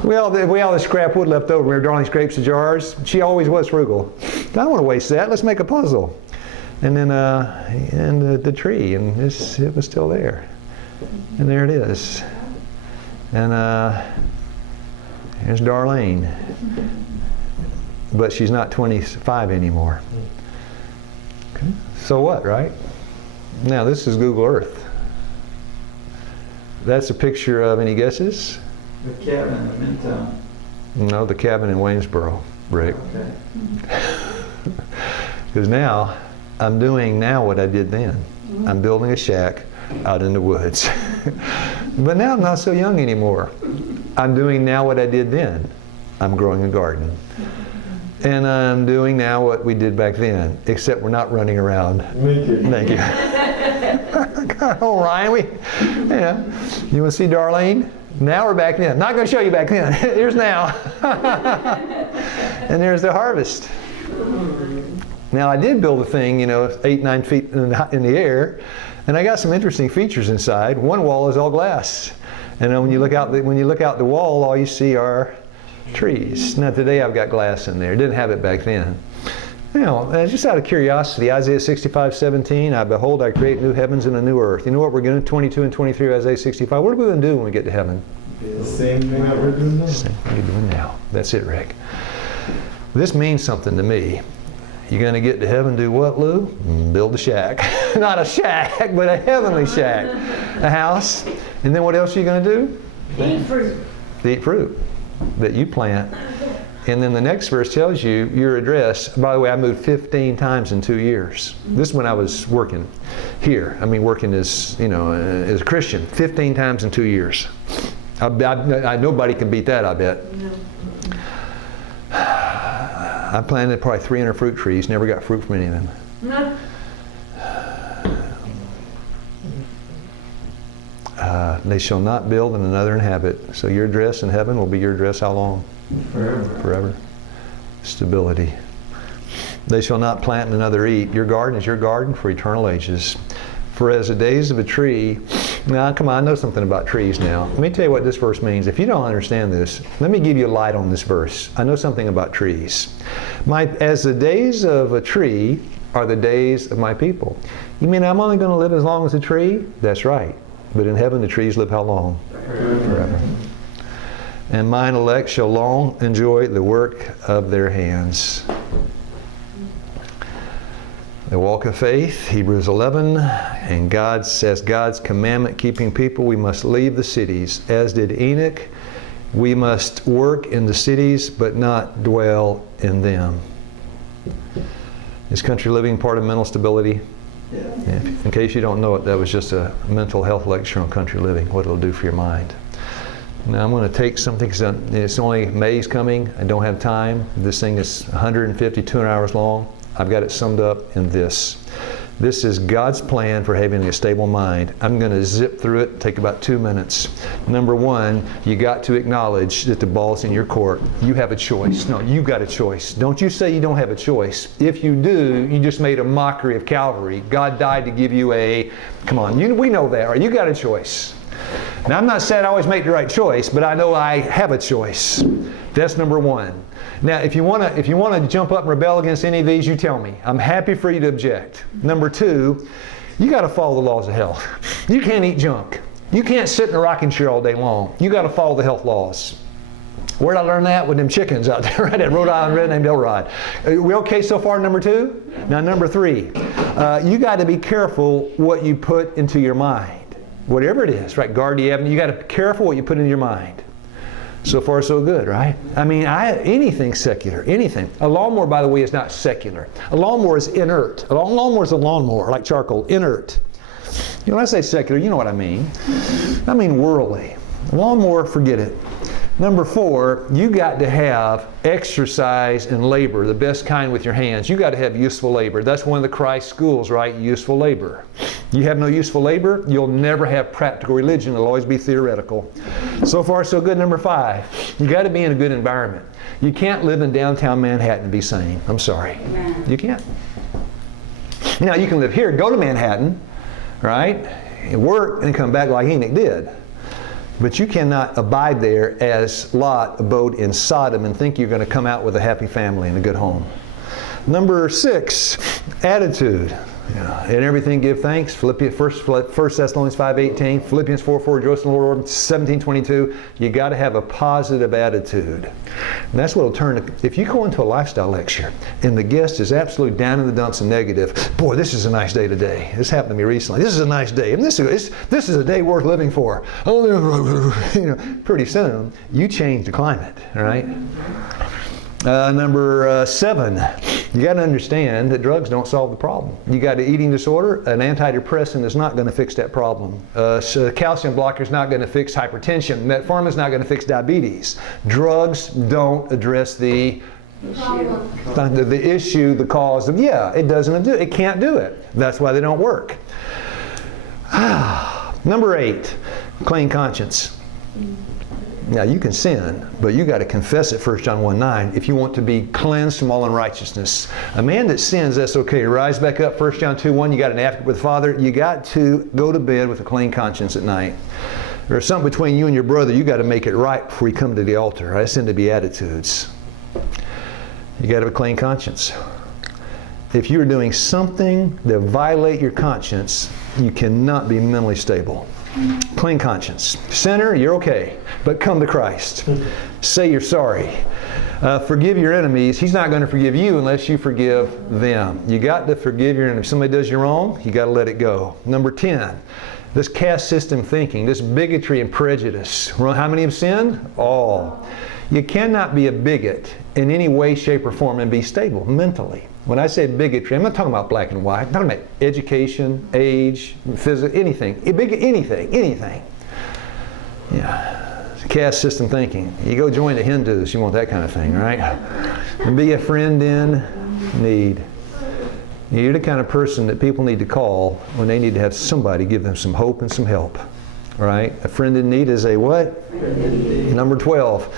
we all had scrap wood left over. Remember Darlene scrapes the jars? She always was frugal. I don't want to waste that. Let's make a puzzle. And then the tree, and it was still there. And there it is. And here's Darlene. But she's not 25 anymore. Okay. So what, right? Now this is Google Earth. That's a picture of, any guesses? The cabin in Mentone. No, the cabin in Waynesboro, Rick. Okay. Because now, I'm doing now what I did then. I'm building a shack out in the woods. But now I'm not so young anymore. I'm doing now what I did then. I'm growing a garden. And I'm doing now what we did back then, except we're not running around. Thank you. Oh, Ryan, you want to see Darlene? Now we're back then. Not going to show you back then. Here's now. And there's the harvest. Now I did build a thing, 8, 9 feet in the air, and I got some interesting features inside. One wall is all glass, and then when you look out the wall, all you see are trees. Now today I've got glass in there. Didn't have it back then. Just out of curiosity, Isaiah 65:17, I behold, I create new heavens and a new earth. You know what we're going to 22 and 23, Isaiah 65. What are we going to do when we get to heaven? The same thing that we're doing now. Same thing you're doing now. That's it, Rick. This means something to me. You're going to get to heaven, do what, Lou? Build a shack. Not a shack, but a heavenly shack. A house. And then what else are you going to do? Eat fruit. Eat fruit that you plant. And then the next verse tells you your address. By the way, I moved 15 times in 2 years. This is when I was working here. Working as, as a Christian. 15 times in 2 years. Nobody can beat that, I bet. No. I planted probably 300 fruit trees, never got fruit from any of them. No. They shall not build and another inhabit. So your address in heaven will be your address how long? Forever. Forever. Stability. They shall not plant and another eat. Your garden is your garden for eternal ages. For as the days of a tree. Now, come on, I know something about trees now. Let me tell you what this verse means. If you don't understand this, let me give you a light on this verse. I know something about trees. As the days of a tree are the days of my people. You mean I'm only going to live as long as a tree? That's right. But in heaven, the trees live how long? Forever. And mine elect shall long enjoy the work of their hands. The walk of faith, Hebrews 11, and God says God's commandment-keeping people, we must leave the cities. As did Enoch, we must work in the cities but not dwell in them. Is country living part of mental stability? Yeah. Yeah. In case you don't know it, that was just a mental health lecture on country living, what it'll do for your mind. Now I'm going to take something, because it's only May's coming, I don't have time. This thing is 150, 200 hours long. I've got it summed up in this. This is God's plan for having a stable mind. I'm going to zip through it, take about 2 minutes. Number one, you got to acknowledge that the ball's in your court. You have a choice. No, you got a choice. Don't you say you don't have a choice. If you do, you just made a mockery of Calvary. God died to give you come on, we know that, right? You got a choice. Now I'm not saying I always make the right choice, but I know I have a choice. That's number one. Now, if you want to jump up and rebel against any of these, you tell me. I'm happy for you to object. Number two, you got to follow the laws of health. You can't eat junk. You can't sit in a rocking chair all day long. You got to follow the health laws. Where'd I learn that? With them chickens out there, right? That Rhode Island red named Elrod. Are we okay so far, number two? Now, number three, you got to be careful what you put into your mind. Whatever it is, right? Guard the avenue. You got to be careful what you put into your mind. So far, so good, right? Anything secular, anything. A lawnmower, by the way, is not secular. A lawnmower is inert. A lawnmower is a lawnmower, like charcoal, inert. When I say secular, you know what I mean. I mean worldly. A lawnmower, forget it. Number four, you got to have exercise and labor, the best kind with your hands. You got to have useful labor. That's one of the Christ schools, right? Useful labor. You have no useful labor, you'll never have practical religion. It'll always be theoretical. So far, so good. Number five, you got to be in a good environment. You can't live in downtown Manhattan and be sane. I'm sorry. You can't. Now, you can live here, go to Manhattan, right? Work and come back like Enoch did. But you cannot abide there as Lot abode in Sodom and think you're going to come out with a happy family and a good home. Number six, attitude. In everything give thanks. 1 Thessalonians 5:18, Philippians 4:4, rejoice in the Lord, 17:22. You got to have a positive attitude. And that's what will turn. If you go into a lifestyle lecture and the guest is absolutely down in the dumps and negative, boy, this is a nice day today. This happened to me recently. This is a nice day. And this is a day worth living for. Pretty soon you change the climate, right? Number seven, you got to understand that drugs don't solve the problem. You got an eating disorder, an antidepressant is not going to fix that problem. So calcium blocker is not going to fix hypertension. Metformin is not going to fix diabetes. Drugs don't address the Problem. The issue, the cause of, yeah, it doesn't do it. It can't do it. That's why they don't work. Number 8, clean conscience. Now you can sin, but you got to confess it, 1 John 1:9, if you want to be cleansed from all unrighteousness. A man that sins, that's okay. Rise back up, 1 John 2:1, you got an advocate with the Father. You got to go to bed with a clean conscience at night. There's something between you and your brother, you got to make it right before you come to the altar. That's in the Beatitudes. You got to have a clean conscience. If you're doing something that violates your conscience, you cannot be mentally stable. Clean conscience. Sinner, you're okay, but come to Christ. Say you're sorry. Forgive your enemies. He's not going to forgive you unless you forgive them. You got to forgive your enemies. If somebody does you wrong, you got to let it go. Number 10, this caste system thinking, this bigotry and prejudice. How many have sinned? All. You cannot be a bigot in any way, shape, or form and be stable mentally. When I say bigotry, I'm not talking about black and white. I'm talking about education, age, physics, anything. Anything. Yeah. Caste system thinking. You go join the Hindus, you want that kind of thing, right? And be a friend in need. You're the kind of person that people need to call when they need to have somebody give them some hope and some help. Right? A friend in need is a what? Number 12.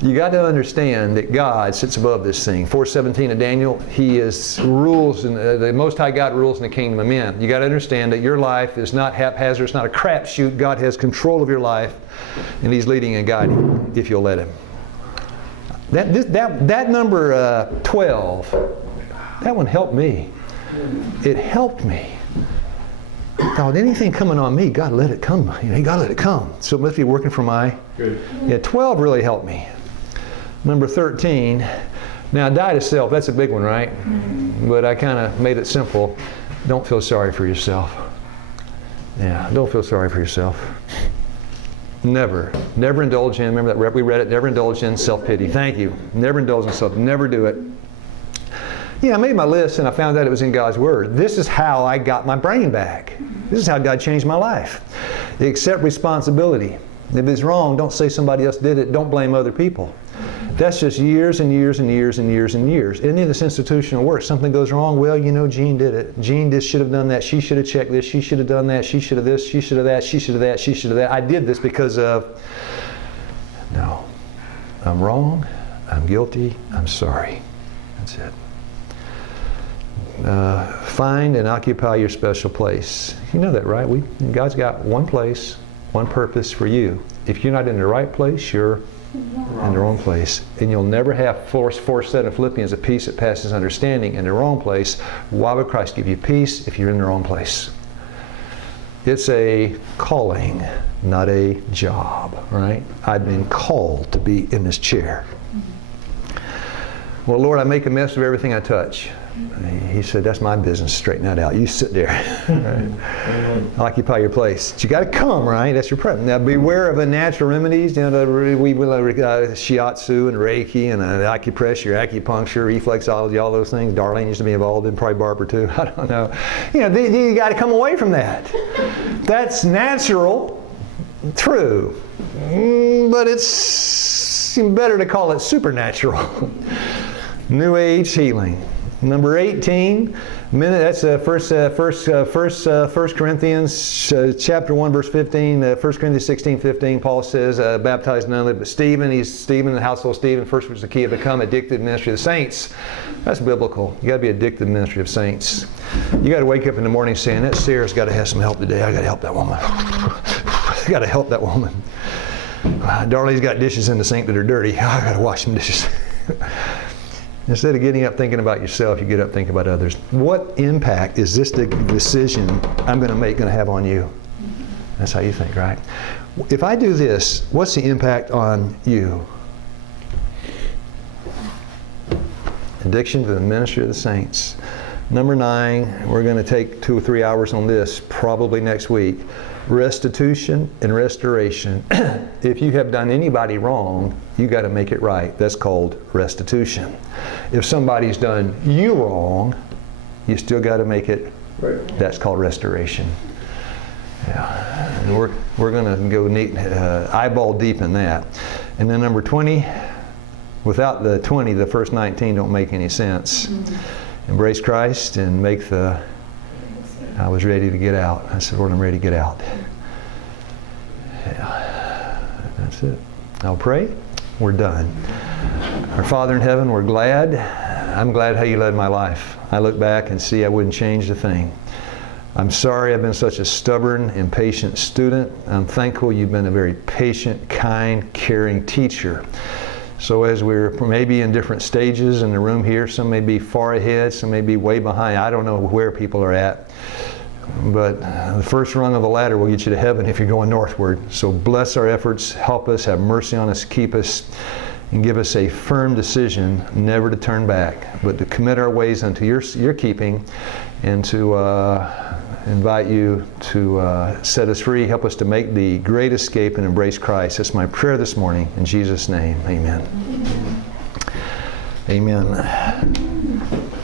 You got to understand that God sits above this thing. 4:17 of Daniel, He rules, and the Most High God rules in the kingdom of men. You got to understand that your life is not haphazard, it's not a crapshoot. God has control of your life, and He's leading and guiding if you'll let Him. That number 12, that one helped me. It helped me. I thought, anything coming on me, God let it come. You got to let it come. So it must be working for my good. Yeah, 12 really helped me. Number 13, now die to self, that's a big one, right? But I kind of made it simple. Don't feel sorry for yourself. Yeah, don't feel sorry for yourself. Never indulge in, remember that we read it, never indulge in self-pity. Thank you. Never indulge in self, never do it. Yeah, I made my list and I found out it was in God's Word. This is how I got my brain back. This is how God changed my life. Accept responsibility. If it's wrong, don't say somebody else did it. Don't blame other people. That's just years and years and years and years and years. And in this institutional work, something goes wrong, well, you know, Jean did it. Jean should have done that. She should have checked this. She should have done that. She should have this. She should have that. She should have that. She should have that. I did this because of... No. I'm wrong. I'm guilty. I'm sorry. That's it. Find and occupy your special place. You know that, right? God's got one place, one purpose for you. If you're not in the right place, you're in the wrong place. And you'll never have 4 said in Philippians, a peace that passes understanding in the wrong place. Why would Christ give you peace if you're in the wrong place? It's a calling, not a job, right? I've been called to be in this chair. Well, Lord, I make a mess of everything I touch. He said, that's my business. Straighten that out. You sit there. Right? Occupy your place. But you got to come, right? That's your presence. Now, beware of the natural remedies. You know, we shiatsu and Reiki and acupressure, acupuncture, reflexology, all those things. Darlene used to be involved in, probably Barbara too. I don't know. You know, you got to come away from that. That's natural, true, but it's better to call it supernatural. New Age healing. Number 18, that's 1 Corinthians chapter 1, verse 15. 1 Corinthians 16:15, Paul says, baptized none but Stephen. The household Stephen. First was the key to become addicted ministry of the saints. That's biblical. You got to be addicted to the ministry of saints. You got to wake up in the morning saying, that Sarah's got to have some help today. I got to help that woman. I got to help that woman. Darlene's got dishes in the sink that are dirty. I got to wash some dishes. Instead of getting up thinking about yourself, you get up thinking about others. What impact is this decision I'm going to make going to have on you? That's how you think, right? If I do this, what's the impact on you? Addiction to the ministry of the saints. Number 9, we're going to take 2 or 3 hours on this, probably next week. Restitution and restoration. If you have done anybody wrong, you got to make it right. That's called restitution. If somebody's done you wrong, you still got to make it right. That's called restoration. Yeah. And we're going to go eyeball deep in that. And then number 20, Without the 20, the first 19 don't make any sense. Embrace Christ and make the... I was ready to get out. I said, Lord, I'm ready to get out. Yeah, that's it. I'll pray. We're done. Our Father in heaven, we're glad. I'm glad how you led my life. I look back and see I wouldn't change a thing. I'm sorry I've been such a stubborn, impatient student. I'm thankful you've been a very patient, kind, caring teacher. So as we're maybe in different stages in the room here, some may be far ahead, some may be way behind. I don't know where people are at. But the first rung of the ladder will get you to heaven if you're going northward. So bless our efforts, help us, have mercy on us, keep us, and give us a firm decision never to turn back, but to commit our ways unto your keeping, and to invite you to set us free. Help us to make the great escape and embrace Christ. That's my prayer this morning. In Jesus' name, amen. Amen.